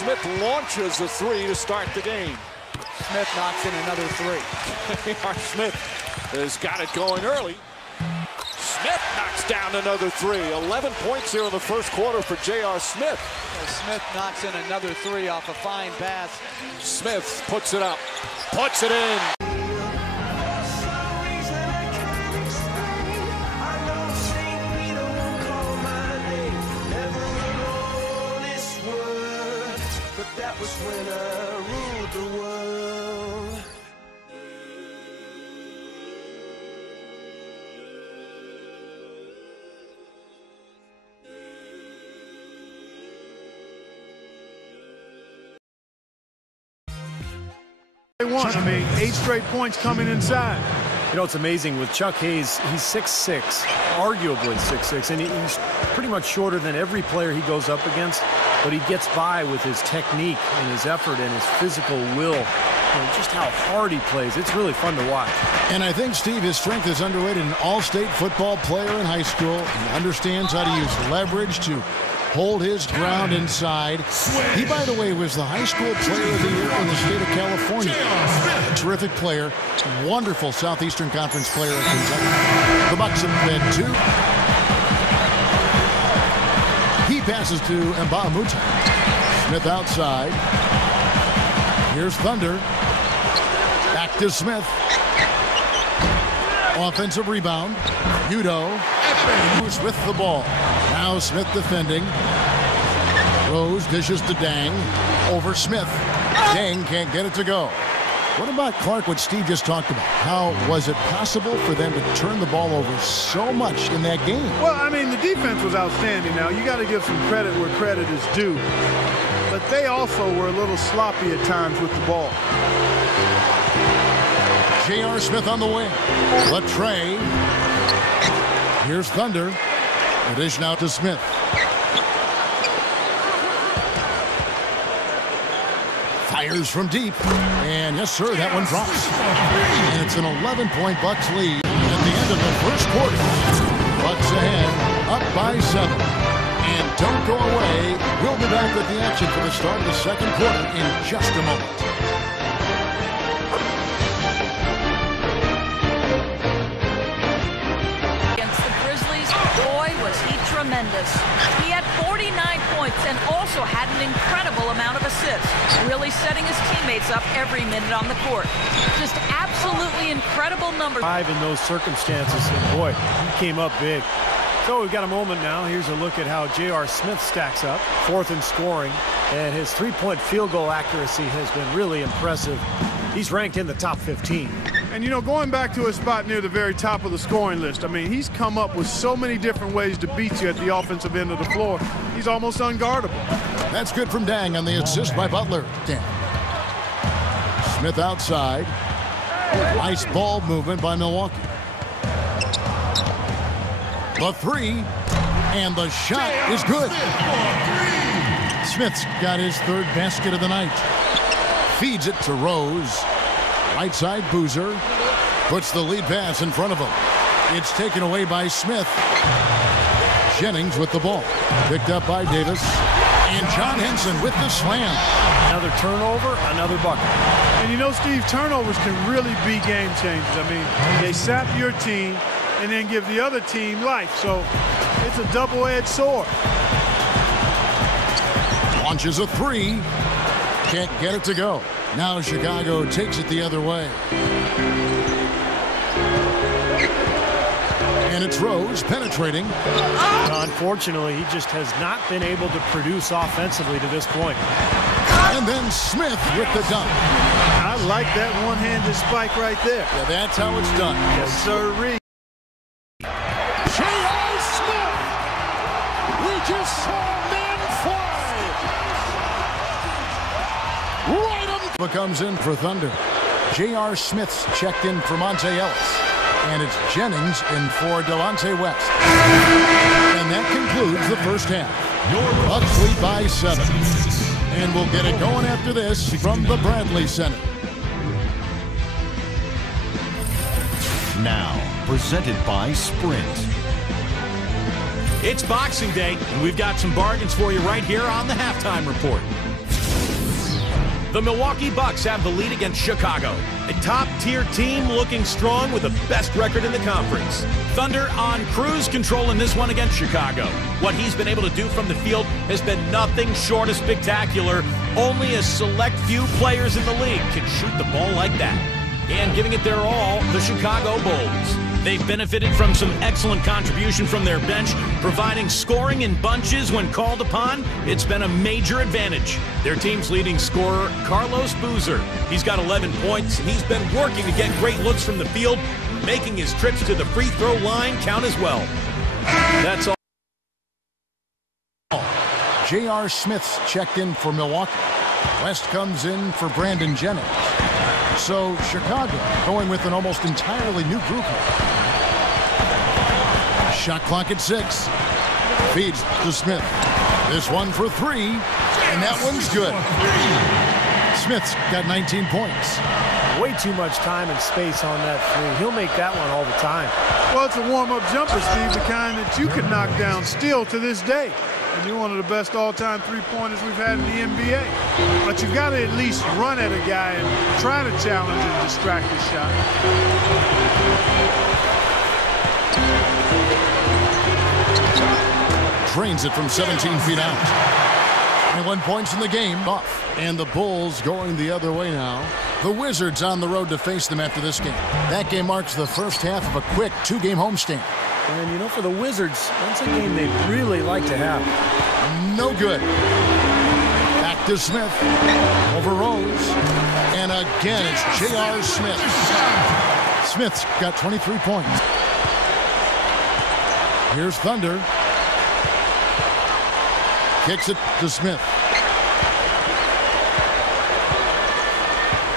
Smith launches a three to start the game. Smith knocks in another three. J.R. Smith has got it going early. Smith knocks down another three. 11 points here in the first quarter for J.R. Smith. Smith knocks in another three off a fine pass. Smith puts it up, puts it in. That was when I ruled the world. They won. I mean, 8 straight points coming inside. You know, it's amazing with Chuck Hayes. He's 6'6", arguably 6'6", and he's pretty much shorter than every player he goes up against. But he gets by with his technique and his effort and his physical will. And just how hard he plays. It's really fun to watch. And I think, Steve, his strength is underrated. An all-state football player in high school. He understands how to use leverage to hold his ground inside. He, by the way, was the high school player of the year in the state of California. Terrific player. Wonderful Southeastern Conference player of Kentucky. The Bucks have led 2. He passes to Mbamuta. Smith outside. Here's Thunder. Back to Smith. Offensive rebound. Udo. Who's with the ball. Now Smith defending. Rose dishes to Dang. Over Smith. Dang can't get it to go. What about Clark, what Steve just talked about? How was it possible for them to turn the ball over so much in that game? Well, I mean, the defense was outstanding. Now, you got to give some credit where credit is due. But they also were a little sloppy at times with the ball. J.R. Smith on the wing. Latre. Here's Thunder. The dish now to Smith. Fires from deep. And yes, sir, that one drops. And it's an 11-point Bucks lead at the end of the first quarter. Bucks ahead, up by 7. And don't go away. We'll be back with the action for the start of the second quarter in just a moment. Tremendous. He had 49 points and also had an incredible amount of assists, really setting his teammates up every minute on the court. Just absolutely incredible numbers. 5 in those circumstances, and boy, he came up big. So we've got a moment now. Here's a look at how J.R. Smith stacks up. 4th in scoring, and his 3-point field goal accuracy has been really impressive. He's ranked in the top 15. And, you know, going back to his spot near the very top of the scoring list, I mean, he's come up with so many different ways to beat you at the offensive end of the floor. He's almost unguardable. That's good from Dang on the assist by Butler. Dang. Smith outside. Nice ball movement by Milwaukee. The 3, and the shot is good. Smith's got his 3rd basket of the night. Feeds it to Rose. Right side, Boozer puts the lead pass in front of him. It's taken away by Smith. Jennings with the ball. Picked up by Davis. And John Henson with the slam. Another turnover, another bucket. And you know, Steve, turnovers can really be game changers. I mean, they sap your team and then give the other team life. So it's a double-edged sword. Launches a 3. Can't get it to go. Now Chicago takes it the other way. And it's Rose penetrating. Unfortunately, he just has not been able to produce offensively to this point. And then Smith with the dunk. I like that one-handed spike right there. Yeah, that's how it's done. Yes, sirree. J.R. Smith! We just saw men fly! Right on! Comes in for Thunder. J.R. Smith's checked in for Monte Ellis. And it's Jennings in for Delonte West. And that concludes the first half. Bucks lead by 7. And we'll get it going after this from the Bradley Center. Now, presented by Sprint. It's Boxing Day, and we've got some bargains for you right here on the Halftime Report. The Milwaukee Bucks have the lead against Chicago, a top-tier team looking strong with the best record in the conference. Thunder on cruise control in this one against Chicago. What he's been able to do from the field has been nothing short of spectacular. Only a select few players in the league can shoot the ball like that. And giving it their all, the Chicago Bulls. They've benefited from some excellent contribution from their bench, providing scoring in bunches when called upon. It's been a major advantage. Their team's leading scorer, Carlos Boozer. He's got 11 points, and he's been working to get great looks from the field, making his trips to the free throw line count as well. That's all. J.R. Smith's checked in for Milwaukee. West comes in for Brandon Jennings. So Chicago going with an almost entirely new group. Shot clock at 6. Feeds to Smith. This one for 3. And that one's good. Smith's got 19 points. Way too much time and space on that three. He'll make that one all the time. Well, it's a warm-up jumper, Steve, the kind that you can knock down still to this day. And you're one of the best all-time three-pointers we've had in the NBA. But you've got to at least run at a guy and try to challenge and distract his shot. Drains it from 17 feet out. 21 points in the game. Off. And the Bulls going the other way now. The Wizards on the road to face them after this game. That game marks the first half of a quick 2-game homestand. And, you know, for the Wizards, that's a game they'd really like to have. No good. Back to Smith. Over Rose. And again, it's J.R. Smith. Smith's got 23 points. Here's Thunder. Kicks it to Smith.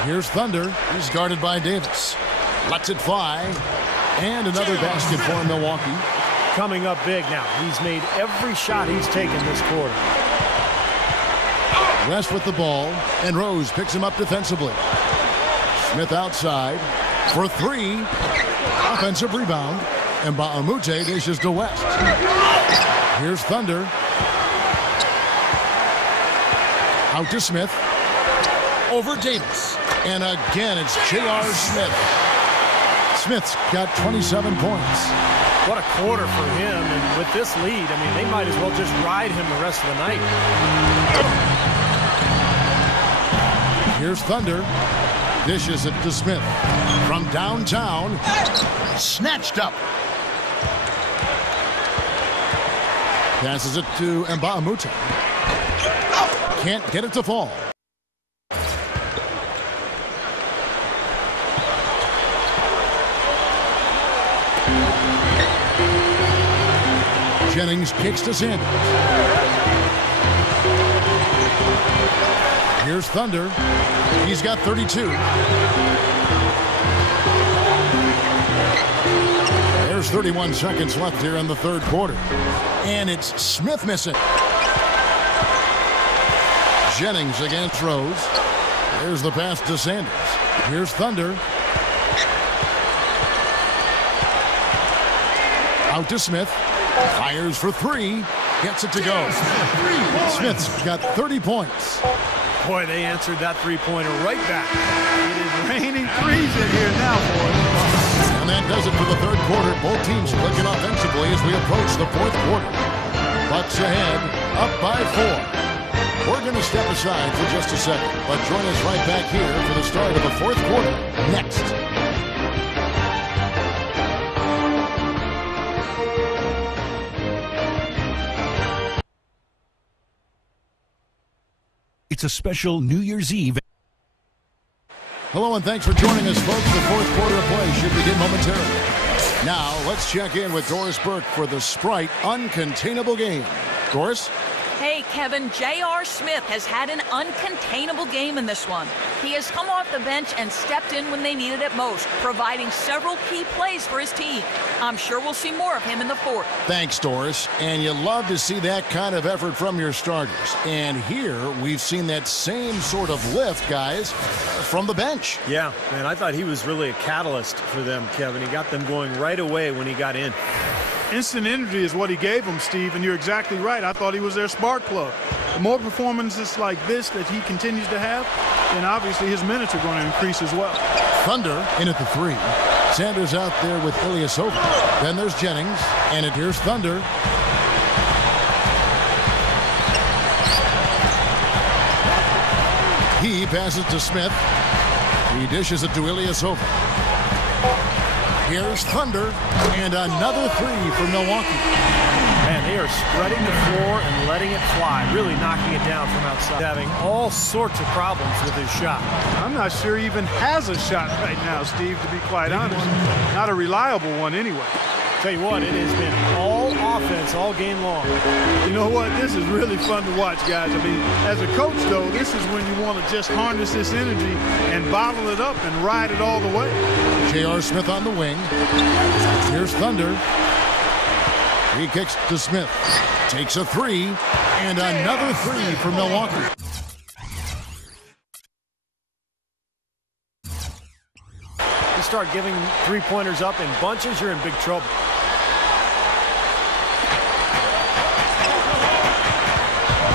Here's Thunder. He's guarded by Davis. Lets it fly. And another basket for Milwaukee. Coming up big now. He's made every shot he's taken this quarter. West with the ball, and Rose picks him up defensively. Smith outside for 3. Offensive rebound. And Baamute dishes to West. Here's Thunder. Out to Smith. Over Davis. And again, it's J.R. Smith. Smith's got 27 points. What a quarter for him, and with this lead, I mean, they might as well just ride him the rest of the night. Here's Thunder. Dishes it to Smith. From downtown. Snatched up. Passes it to Baamute. Can't get it to fall. Jennings kicks to Sanders. Here's Thunder. He's got 32. There's 31 seconds left here in the third quarter. And it's Smith missing. Jennings against Rose. There's the pass to Sanders. Here's Thunder. Out to Smith. Fires for 3. Gets it to go. Smith's got 30 points. Boy, they answered that three-pointer right back. It is raining threes in here now, boys. And that does it for the third quarter. Both teams clicking offensively as we approach the fourth quarter. Bucks ahead, up by 4. We're going to step aside for just a second, but join us right back here for the start of the fourth quarter next. It's a special New Year's Eve. Hello and thanks for joining us, folks. The fourth quarter of play should begin momentarily. Now, let's check in with Doris Burke for the Sprite Uncontainable Game. Doris? Hey, Kevin, J.R. Smith has had an uncontainable game in this one. He has come off the bench and stepped in when they needed it most, providing several key plays for his team. I'm sure we'll see more of him in the fourth. Thanks, Doris. And you love to see that kind of effort from your starters. And here, we've seen that same sort of lift, guys, from the bench. Yeah, man, I thought he was really a catalyst for them, Kevin. He got them going right away when he got in. Instant energy is what he gave them, Steve, and you're exactly right. I thought he was their spark plug. The more performances like this that he continues to have, then obviously his minutes are going to increase as well. Thunder in at the 3. Sanders out there with Ilyasova. Then there's Jennings, and here's Thunder. He passes to Smith. He dishes it to Ilyasova. Here's Thunder, and another 3 for Milwaukee. Man, they are spreading the floor and letting it fly, really knocking it down from outside. Having all sorts of problems with his shot. I'm not sure he even has a shot right now, Steve, to be quite honest. Not a reliable one anyway. Tell you what, it has been all offense all game long. You know what? This is really fun to watch, guys. I mean, as a coach, though, this is when you want to just harness this energy and bottle it up and ride it all the way. J.R. Smith on the wing. Here's Thunder. He kicks to Smith. Takes a 3, and another 3 for Milwaukee. You start giving three-pointers up in bunches, you're in big trouble.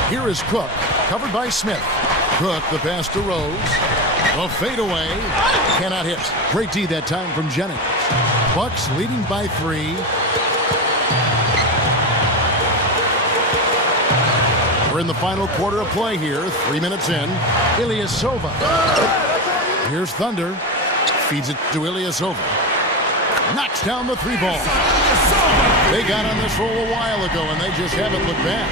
Here is Cook, covered by Smith. Cook, the pass to Rose. A fadeaway. Cannot hit. Great D that time from Jennings. Bucks leading by 3. We're in the final quarter of play here. 3 minutes in. Ilyasova. Here's Thunder. Feeds it to Ilyasova. Knocks down the 3-ball. They got on this roll a while ago, and they just haven't looked back.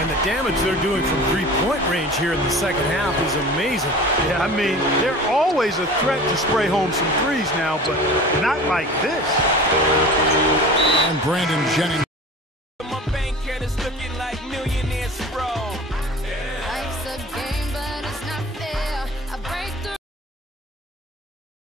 And the damage they're doing from three-point range here in the second half is amazing. Yeah, I mean, they're always a threat to spray home some threes now, but not like this. And Brandon Jennings.